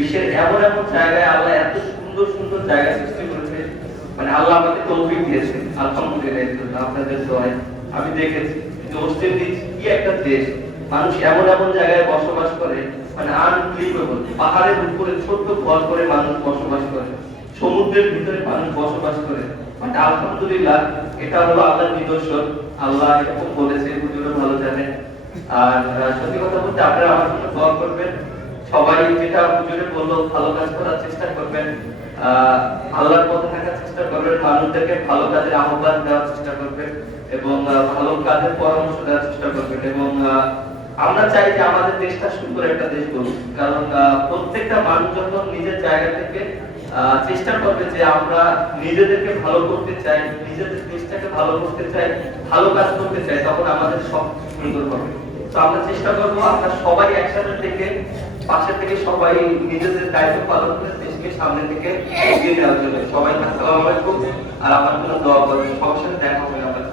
বিশ্বের এমন এমন জায়গায় আল্লাহ এত সুন্দর সুন্দর জায়গা সৃষ্টি করেছে, মানে আল্লাহ আমাকে তৌফিক দিয়েছেন আলহামদুলিল্লাহ। আপনাদের দোয়ায় আমি দেখেছি যে ওয়েস্ট ইন্ডিজ কি একটা দেশ, মানুষ এমন এমন জায়গায় বসবাস করে, মানে আনবিলিভেবল। পাহাড়ের উপরে ছোট্ট ঘর করে মানুষ বসবাস করে, সমুদ্রের ভিতরে মানুষ বসবাস করে, মানে আলহামদুলিল্লাহ। এটা হলো আল্লাহর নিদর্শন। আল্লাহ এরকম বলেছে, হুজুরও ভালো জানেন। আর সত্যি কথা বলতে আপনারা আমার জন্য দোয়া করবেন। সবাই যেটা হুজুরে বললো, ভালো কাজ করার চেষ্টা করবেন, আল্লাহর পথে থাকার চেষ্টা করবেন, মানুষদেরকে ভালো কাজের আহ্বান দেওয়ার চেষ্টা করবেন এবং ভালো কাজের পরামর্শ দেওয়ার চেষ্টা করবেন। এবং আমরা চাই যে আমাদের দেশটা সুন্দর একটা দেশ করুক, কারণ প্রত্যেকটা মানুষ যখন নিজের জায়গা থেকে চেষ্টা করবে যে আমরা নিজেদেরকে ভালো করতে চাই, নিজেদের দেশটাকে ভালো করতে চাই, ভালো কাজ করতে চাই, তখন আমাদের সব সুন্দর হবে। তো আমরা চেষ্টা করবো আমরা সবাই একসাথে থেকে, পাশে থেকে সবাই নিজেদের দায়িত্ব পালন করে দেশকে সামনে থেকে এগিয়ে নেওয়ার জন্য। সবাই আসসালামু আলাইকুম। আর আমার জন্য দোয়া করবেন। সবার সাথে দেখা হবে আমাদের।